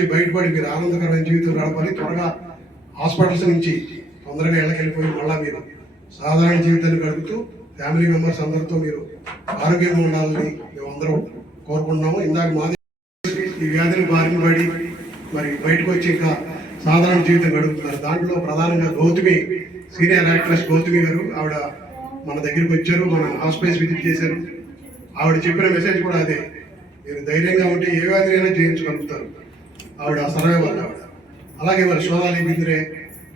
నుంచి బయటపడి మీరు ఆనందకరమైన జీవితం గడపాలి. త్వరగా హాస్పిటల్స్ నుంచి తొందరగా ఇళ్ళకెళ్ళిపోయి మళ్ళీ మీరు సాధారణ జీవితాన్ని గడుపుతూ ఫ్యామిలీ మెంబర్స్ అందరితో మీరు ఆరోగ్యంగా ఉండాలని మేమందరం కోరుకుంటున్నాము. ఇందాక మాది ఈ వ్యాధిని బారిన పడి మరి బయటకు వచ్చి ఇంకా సాధారణ జీవితం గడుపుతున్నారు. దాంట్లో ప్రధానంగా గౌతమి, సీనియర్ యాక్ట్రెస్ గౌతమి గారు, ఆవిడ మన దగ్గరికి వచ్చారు, మన హాస్పిటల్స్ విజిట్ చేశారు. ఆవిడ చెప్పిన మెసేజ్ కూడా అదే, మీరు ధైర్యంగా ఉంటే ఏ వ్యాధినైనా జయించగలుగుతారు. ఆవిడ సర్వైవల్ ఆవిడ. అలాగే మరి సోనాలి బింద్రే,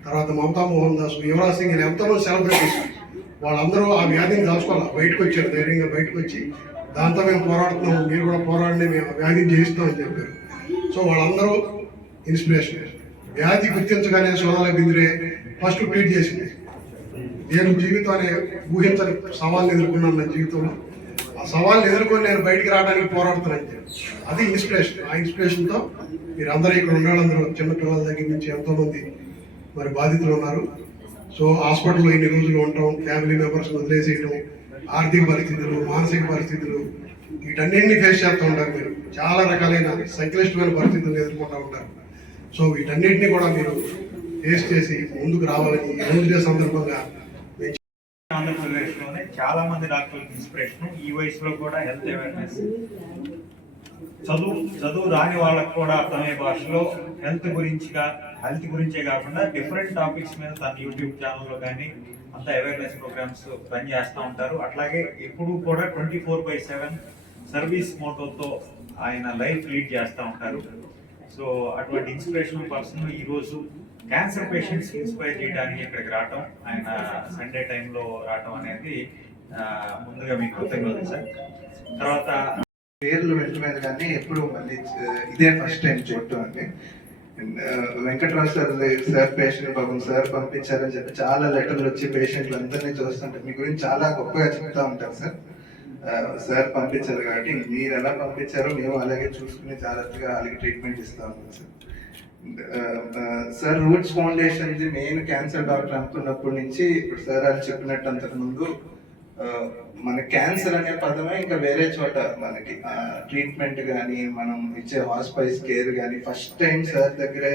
తర్వాత మమతా మోహన్ దాస్, యువరాజ్ సింగ్, ఎంతలో సెలబ్రిటీస్ వాళ్ళందరూ ఆ వ్యాధిని దాచుకోవాలి, బయటకు వచ్చారు, ధైర్యంగా బయటకు వచ్చి దాంతో మేము పోరాడుతున్నాము, మీరు కూడా పోరాడండి, మేము వ్యాధిని జయిస్తామని చెప్పారు. సో వాళ్ళందరూ ఇన్స్పిరేషన్. వ్యాధి గుర్తించగానే సోనాలి బింద్రే ఫస్ట్ ట్వీట్ చేసింది, నేను జీవితాన్ని ఊహించని సవాల్ని ఎదుర్కొన్నాను నా జీవితంలో, ఆ సవాల్ని ఎదుర్కొని నేను బయటికి రావడానికి పోరాడుతున్నాను. అది ఇన్స్పిరేషన్. ఆ ఇన్స్పిరేషన్తో మీరు అందరూ ఇక్కడ ఉండాలందరూ, చిన్న పిల్లల దగ్గర నుంచి ఎంతోమంది మరి బాధితులు ఉన్నారు. సో హాస్పిటల్లో ఇన్ని రోజులు ఉండటం, ఫ్యామిలీ మెంబర్స్ వదిలేసేయడం, ఆర్థిక పరిస్థితులు, మానసిక పరిస్థితులు, వీటన్నింటినీ ఫేస్ చేస్తూ ఉంటారు. మీరు చాలా రకాలైన సంక్లిష్టమైన పరిస్థితులను ఎదుర్కొంటూ ఉంటారు. సో వీటన్నింటినీ కూడా మీరు ఫేస్ చేసి ముందుకు రావాలని ఈ రోజు సందర్భంగా ఆంధ్రప్రదేశ్లోనే చాలా మంది డాక్టర్లకు ఇన్స్పిరేషన్. ఈ వయసులో కూడా హెల్త్ అవేర్నెస్, చదువు రాని వాళ్ళకు కూడా అర్థమయ్యే భాషలో హెల్త్ గురించే కాకుండా డిఫరెంట్ టాపిక్స్ మీద తన యూట్యూబ్ ఛానల్లో కానీ అంత అవేర్నెస్ ప్రోగ్రామ్స్ రన్ చేస్తూ ఉంటారు. అట్లాగే ఎప్పుడు కూడా 24/7 సర్వీస్ మోటోతో ఆయన లైఫ్ లీడ్ చేస్తూ ఉంటారు. సో అటువంటి ఇన్స్పిరేషనల్ పర్సన్ ఈరోజు క్యాన్సర్ పేషెంట్స్ ఇన్స్పైర్ చేయడానికి ఇక్కడికి రావటం, ఆయన సండే టైంలో రావటం అనేది ముందుగా మీకు కృతజ్ఞతలు సార్. తర్వాత పేర్లు వెంటనే కానీ ఎప్పుడు మళ్ళీ ఇదే ఫస్ట్ టైం చూడటం అండి. వెంకట్రావు సార్ పేషెంట్ పాపం సార్ పంపించారని చెప్పి చాలా లెటర్లు వచ్చి పేషెంట్లు అందరినీ చూస్తుంటే మీ గురించి చాలా గొప్పగా చెప్తా ఉంటారు సార్. సార్ పంపించారు కాబట్టి మీరు ఎలా పంపించారో మేము అలాగే చూసుకుని జాగ్రత్తగా అలాగే ట్రీట్మెంట్ ఇస్తా ఉన్నాం sir. Sir Roots Foundation main cancer doctor అనుకున్నప్పటి నుంచి ఇప్పుడు సార్ అని చెప్పినట్టు అంతకుముందు మన క్యాన్సర్ అనే పదమే ఇంకా వేరే చోట మనకి ట్రీట్మెంట్ కానీ మనం ఇచ్చే హాస్పిటల్స్ కేర్ కానీ ఫస్ట్ టైం సార్ దగ్గరే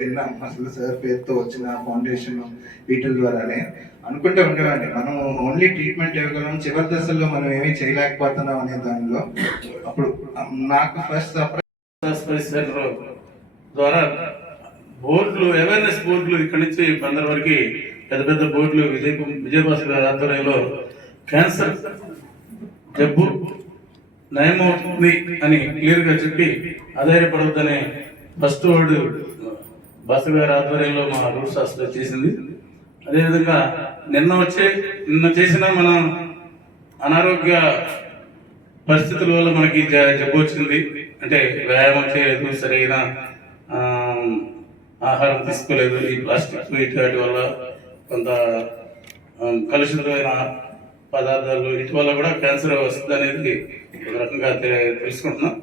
విన్నాం. అసలు సార్ పేరుతో వచ్చిన ఫౌండేషన్ వీటి ద్వారానే అనుకుంటే ఉండేవాడిని మనం ఓన్లీ ట్రీట్మెంట్ ఇవ్వగలం, చివరి దశల్లో మనం ఏమీ చేయలేకపోతున్నాం అనే దానిలో అప్పుడు నాకు ఫస్ట్ ద్వారా బోర్డులు, అవేర్నెస్ బోర్డులు ఇక్కడి నుంచి బందర్ వరకు పెద్ద పెద్ద బోర్డులు విజయభాస్కర్ గారి ఆధ్వర్యంలో క్యాన్సర్ జబ్బు నయమవుతుంది అని క్లియర్ గా చెప్పి ఆధారపడవద్దనే ఫస్ట్ వర్డ్ భాస్కర్ గారి ఆధ్వర్యంలో మా రూట్స్ హాస్పిటల్ చేసింది. అదేవిధంగా నిన్న చేసిన మన అనారోగ్య పరిస్థితుల వల్ల మనకి జబ్బు వచ్చింది. అంటే వ్యాయామం చేయలేదు, సరైన ఆహారం తీసుకోలేదు, ఈ ప్లాస్టిక్ వీటి వల్ల కొంత కలుషితమైన పదార్థాలు వీటి వల్ల కూడా క్యాన్సర్ వస్తుంది అనేది ఒక రకంగా తెలుసుకుంటున్నాం.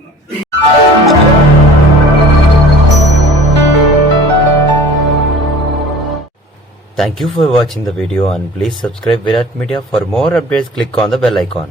Thank you for watching the video and please subscribe Virat Media. For more updates, click on the bell icon.